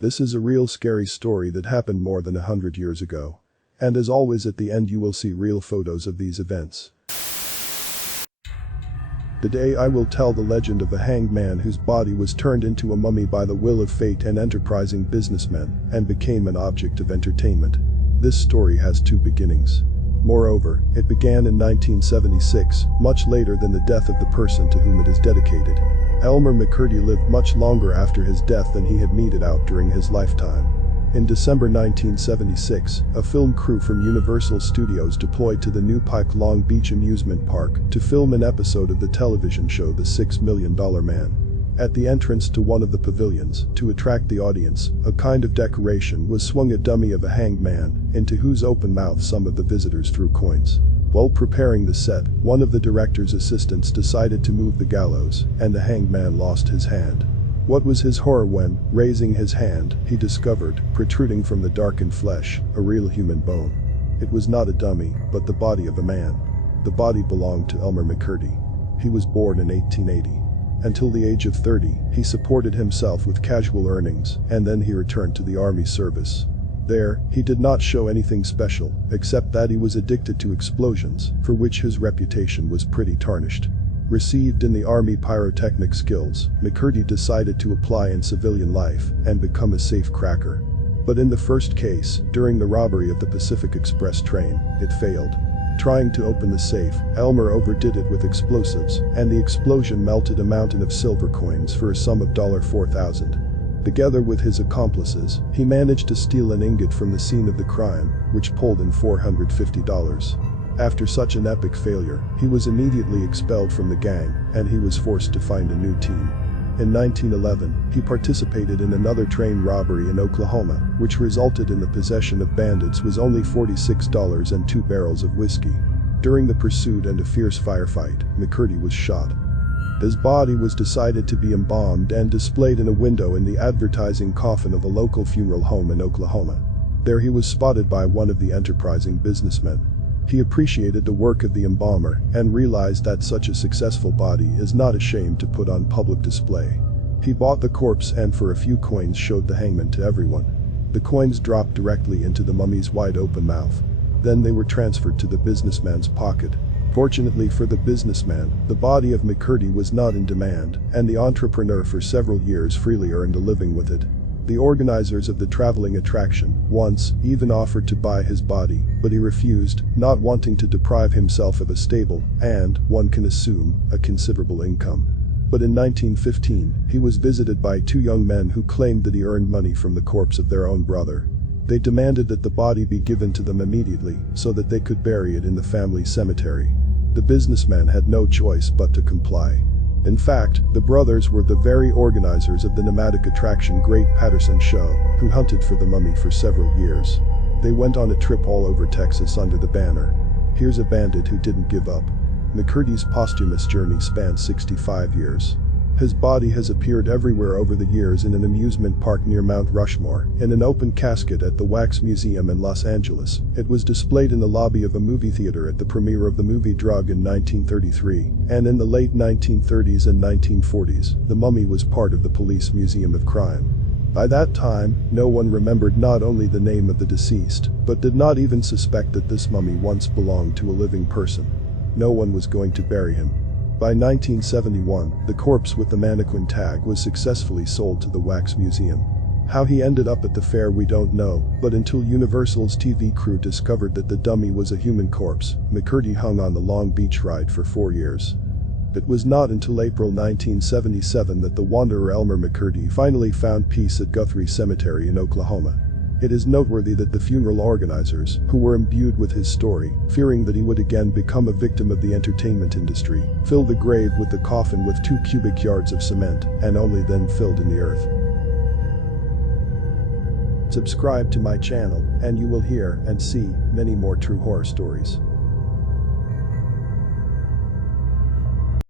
This is a real scary story that happened more than 100 years ago. And as always at the end you will see real photos of these events. Today I will tell the legend of a hanged man whose body was turned into a mummy by the will of fate and enterprising businessmen and became an object of entertainment. This story has two beginnings. Moreover, it began in 1976, much later than the death of the person to whom it is dedicated. Elmer McCurdy lived much longer after his death than he had meted out during his lifetime. In December 1976, a film crew from Universal Studios deployed to the New Pike Long Beach amusement park to film an episode of the television show The $6 Million Man. At the entrance to one of the pavilions, to attract the audience, a kind of decoration was swung a dummy of a hanged man, into whose open mouth some of the visitors threw coins. While preparing the set, one of the director's assistants decided to move the gallows, and the hanged man lost his hand. What was his horror when, raising his hand, he discovered, protruding from the darkened flesh, a real human bone. It was not a dummy, but the body of a man. The body belonged to Elmer McCurdy. He was born in 1880. Until the age of 30, he supported himself with casual earnings, and then he returned to the army service. There, he did not show anything special, except that he was addicted to explosions, for which his reputation was pretty tarnished. Received in the Army pyrotechnic skills, McCurdy decided to apply in civilian life and become a safe cracker. But in the first case, during the robbery of the Pacific Express train, it failed. Trying to open the safe, Elmer overdid it with explosives, and the explosion melted a mountain of silver coins for a sum of $4,000. Together with his accomplices, he managed to steal an ingot from the scene of the crime, which pulled in $450. After such an epic failure, he was immediately expelled from the gang, and he was forced to find a new team. In 1911, he participated in another train robbery in Oklahoma, which resulted in the possession of bandits was only $46 and 2 barrels of whiskey. During the pursuit and a fierce firefight, McCurdy was shot. His body was decided to be embalmed and displayed in a window in the advertising coffin of a local funeral home in Oklahoma. There he was spotted by one of the enterprising businessmen. He appreciated the work of the embalmer and realized that such a successful body is not a shame to put on public display. He bought the corpse and for a few coins showed the hangman to everyone. The coins dropped directly into the mummy's wide open mouth. Then they were transferred to the businessman's pocket. Fortunately for the businessman, the body of McCurdy was not in demand, and the entrepreneur for several years freely earned a living with it. The organizers of the traveling attraction once even offered to buy his body, but he refused, not wanting to deprive himself of a stable and, one can assume, a considerable income. But in 1915, he was visited by 2 young men who claimed that he earned money from the corpse of their own brother. They demanded that the body be given to them immediately so that they could bury it in the family cemetery. The businessman had no choice but to comply. In fact, the brothers were the very organizers of the nomadic attraction Great Patterson Show, who hunted for the mummy for several years. They went on a trip all over Texas under the banner, "Here's a bandit who didn't give up." McCurdy's posthumous journey spanned 65 years. His body has appeared everywhere over the years in an amusement park near Mount Rushmore, in an open casket at the Wax Museum in Los Angeles. It was displayed in the lobby of a movie theater at the premiere of the movie Drug in 1933, and in the late 1930s and 1940s, the mummy was part of the Police Museum of Crime. By that time, no one remembered not only the name of the deceased, but did not even suspect that this mummy once belonged to a living person. No one was going to bury him. By 1971, the corpse with the mannequin tag was successfully sold to the Wax Museum. How he ended up at the fair we don't know, but until Universal's TV crew discovered that the dummy was a human corpse, McCurdy hung on the Long Beach ride for 4 years. It was not until April 1977 that the wanderer Elmer McCurdy finally found peace at Guthrie Cemetery in Oklahoma. It is noteworthy that the funeral organizers, who were imbued with his story, fearing that he would again become a victim of the entertainment industry, filled the grave with the coffin with 2 cubic yards of cement, and only then filled in the earth. Subscribe to my channel, and you will hear and see many more true horror stories.